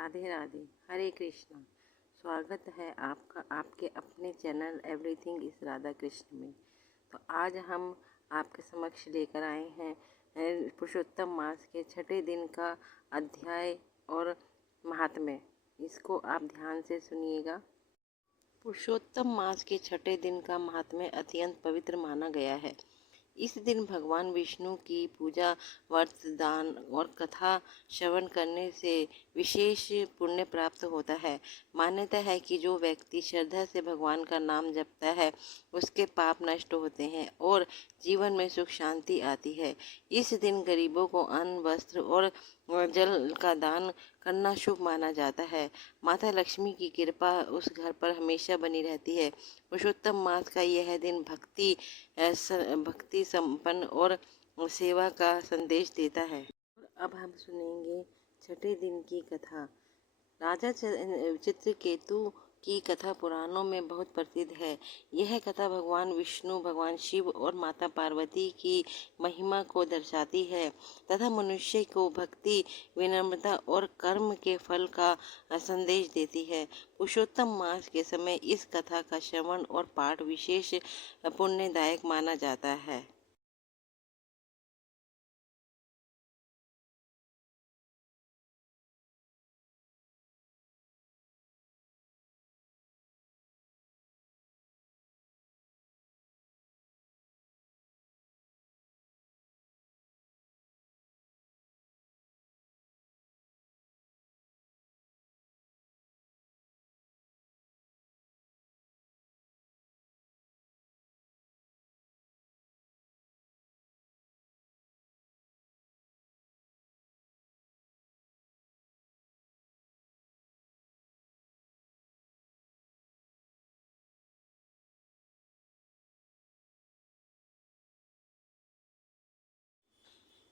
राधे राधे, हरे कृष्णा। स्वागत है आपका आपके अपने चैनल एवरीथिंग इस राधा कृष्ण में। तो आज हम आपके समक्ष लेकर आए हैं पुरुषोत्तम मास के छठे दिन का अध्याय और महात्म्य। इसको आप ध्यान से सुनिएगा। पुरुषोत्तम मास के छठे दिन का महात्म्य अत्यंत पवित्र माना गया है। इस दिन भगवान विष्णु की पूजा, व्रत, दान और कथा श्रवण करने से विशेष पुण्य प्राप्त होता है। मान्यता है कि जो व्यक्ति श्रद्धा से भगवान का नाम जपता है उसके पाप नष्ट होते हैं और जीवन में सुख शांति आती है। इस दिन गरीबों को अन्न, वस्त्र और जल का दान करना शुभ माना जाता है। माता लक्ष्मी की कृपा उस घर पर हमेशा बनी रहती है। पुरुषोत्तम मास का यह दिन भक्ति संपन्न और सेवा का संदेश देता है। अब हम सुनेंगे छठे दिन की कथा। राजा चित्रकेतु की कथा पुराणों में बहुत प्रसिद्ध है। यह कथा भगवान विष्णु, भगवान शिव और माता पार्वती की महिमा को दर्शाती है तथा मनुष्य को भक्ति, विनम्रता और कर्म के फल का संदेश देती है। पुरुषोत्तम मास के समय इस कथा का श्रवण और पाठ विशेष पुण्यदायक माना जाता है।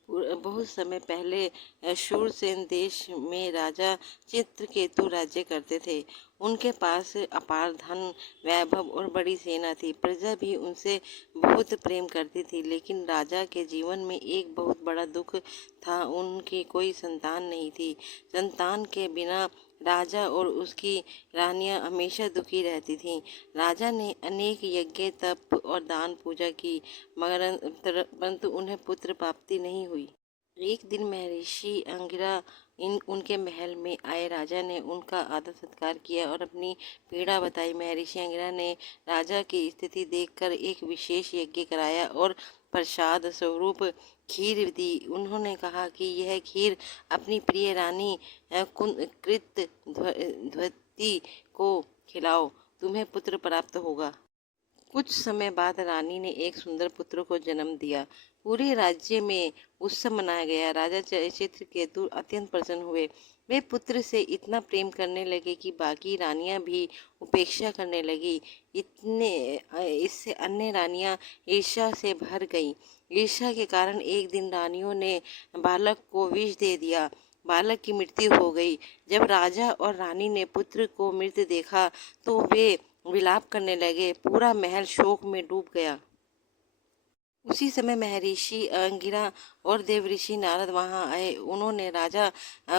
बहुत समय पहले शूरसेन देश में राजा चित्रकेतु राज्य करते थे। उनके पास अपार धन, वैभव और बड़ी सेना थी। प्रजा भी उनसे बहुत प्रेम करती थी। लेकिन राजा के जीवन में एक बहुत बड़ा दुख था। उनकी कोई संतान नहीं थी। संतान के बिना राजा और उसकी रानियां हमेशा दुखी रहती थीं। राजा ने अनेक यज्ञ, तप और दान पूजा की, मगर परंतु उन्हें पुत्र प्राप्ति नहीं हुई। एक दिन महर्षि अंगिरा उनके महल में आए। राजा ने उनका आदर सत्कार किया और अपनी पीड़ा बताई। महर्षि अंगिरा ने राजा की स्थिति देखकर एक विशेष यज्ञ कराया और प्रसाद स्वरूप खीर दी। उन्होंने कहा कि यह खीर अपनी प्रिय रानी कृतध्वति को खिलाओ, तुम्हें पुत्र प्राप्त होगा। कुछ समय बाद रानी ने एक सुंदर पुत्र को जन्म दिया। पूरे राज्य में उत्सव मनाया गया। राजा चित्रकेतु अत्यंत प्रसन्न हुए। वे पुत्र से इतना प्रेम करने लगे कि बाकी रानियां भी उपेक्षा करने लगी। इससे अन्य रानियां ईर्ष्या से भर गईं। ईर्ष्या के कारण एक दिन रानियों ने बालक को विष दे दिया। बालक की मृत्यु हो गई। जब राजा और रानी ने पुत्र को मृत देखा तो वे विलाप करने लगे। पूरा महल शोक में डूब गया। उसी समय महर्षि अंगिरा और देवऋषि नारद वहां आए। उन्होंने राजा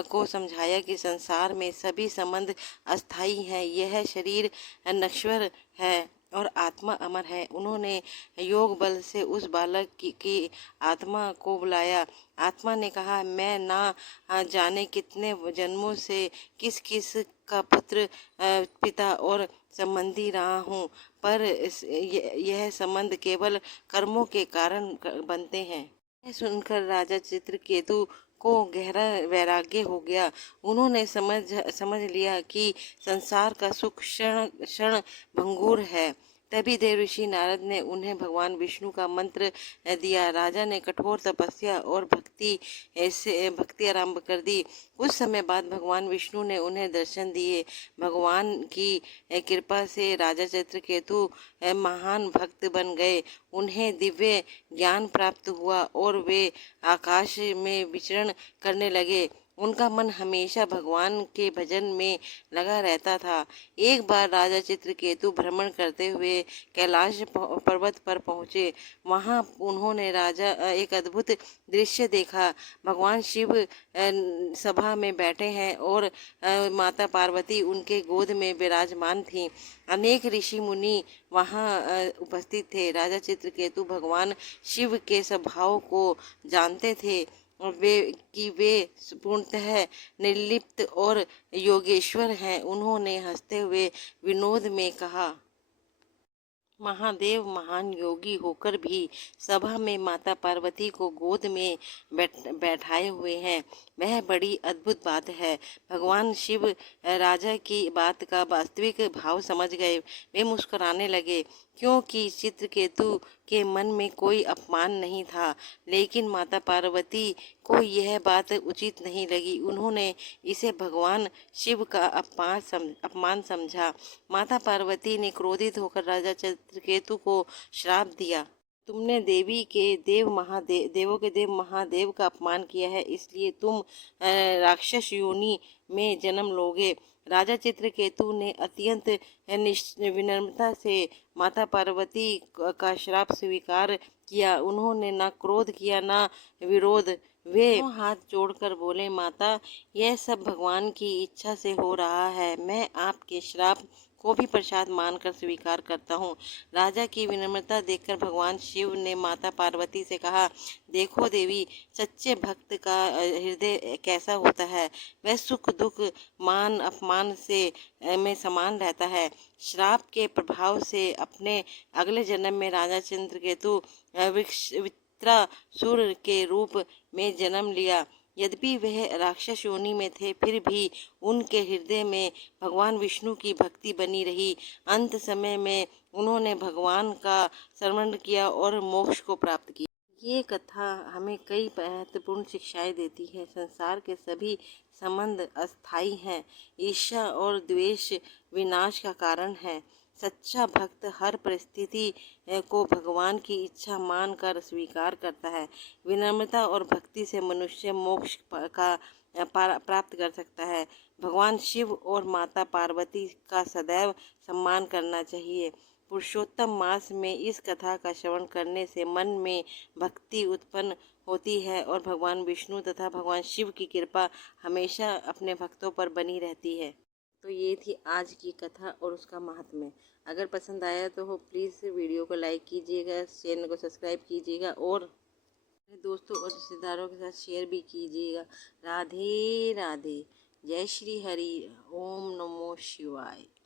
को समझाया कि संसार में सभी संबंध अस्थायी हैं। यह शरीर नश्वर है और आत्मा अमर है। उन्होंने योग बल से उस बालक की आत्मा को बुलाया। आत्मा ने कहा, मैं ना जाने कितने जन्मों से किस किस का पुत्र, पिता और संबंधी रहा हूँ, पर यह संबंध केवल कर्मों के कारण बनते हैं। यह सुनकर राजा चित्रकेतु को गहरा वैराग्य हो गया। उन्होंने समझ लिया कि संसार का सुख क्षण क्षण भंगुर है। तभी देवऋषि नारद ने उन्हें भगवान विष्णु का मंत्र दिया। राजा ने कठोर तपस्या और भक्ति आरंभ कर दी। कुछ समय बाद भगवान विष्णु ने उन्हें दर्शन दिए। भगवान की कृपा से राजा चित्रकेतु महान भक्त बन गए। उन्हें दिव्य ज्ञान प्राप्त हुआ और वे आकाश में विचरण करने लगे। उनका मन हमेशा भगवान के भजन में लगा रहता था। एक बार राजा चित्रकेतु भ्रमण करते हुए कैलाश पर्वत पर पहुंचे। वहां उन्होंने एक अद्भुत दृश्य देखा। भगवान शिव सभा में बैठे हैं और माता पार्वती उनके गोद में विराजमान थीं। अनेक ऋषि मुनि वहां उपस्थित थे। राजा चित्रकेतु भगवान शिव के स्वभाव को जानते थे, वे पूर्णतः निर्लिप्त और योगेश्वर हैं। उन्होंने हंसते हुए विनोद में कहा, महादेव महान योगी होकर भी सभा में माता पार्वती को गोद में बैठाए हुए हैं, वह बड़ी अद्भुत बात है। भगवान शिव राजा की बात का वास्तविक भाव समझ गए। वे मुस्कुराने लगे, क्योंकि चित्रकेतु के मन में कोई अपमान नहीं था, लेकिन माता पार्वती को यह बात उचित नहीं लगी। उन्होंने इसे भगवान शिव का अपमान समझा। माता पार्वती ने क्रोधित होकर राजा चित्रकेतु को श्राप दिया, तुमने देवों के देव महादेव का अपमान किया है, इसलिए तुम राक्षस योनि में जन्म लोगे। राजा चित्रकेतु ने अत्यंत विनम्रता से माता पार्वती का श्राप स्वीकार किया। उन्होंने ना क्रोध किया ना विरोध। वे हाथ जोड़कर बोले, माता, यह सब भगवान की इच्छा से हो रहा है। मैं आपके श्राप को भी प्रसाद मानकर स्वीकार करता हूँ। राजा की विनम्रता देखकर भगवान शिव ने माता पार्वती से कहा, देखो देवी, सच्चे भक्त का हृदय कैसा होता है। वह सुख दुख मान अपमान में समान रहता है। श्राप के प्रभाव से अपने अगले जन्म में राजा चित्रकेतु वृत्रासुर के रूप में जन्म लिया। यद्यपि वह राक्षस योनि में थे, फिर भी उनके हृदय में भगवान विष्णु की भक्ति बनी रही। अंत समय में उन्होंने भगवान का स्मरण किया और मोक्ष को प्राप्त किया। ये कथा हमें कई महत्वपूर्ण शिक्षाएं देती है। संसार के सभी संबंध अस्थायी हैं। ईर्ष्या और द्वेष विनाश का कारण है। सच्चा भक्त हर परिस्थिति को भगवान की इच्छा मानकर स्वीकार करता है। विनम्रता और भक्ति से मनुष्य मोक्ष प्राप्त कर सकता है। भगवान शिव और माता पार्वती का सदैव सम्मान करना चाहिए। पुरुषोत्तम मास में इस कथा का श्रवण करने से मन में भक्ति उत्पन्न होती है और भगवान विष्णु तथा भगवान शिव की कृपा हमेशा अपने भक्तों पर बनी रहती है। तो ये थी आज की कथा और उसका महात्म्य। अगर पसंद आया तो प्लीज़ वीडियो को लाइक कीजिएगा, चैनल को सब्सक्राइब कीजिएगा और अपने दोस्तों और रिश्तेदारों के साथ शेयर भी कीजिएगा। राधे राधे। जय श्री हरि। ओम नमो शिवाय।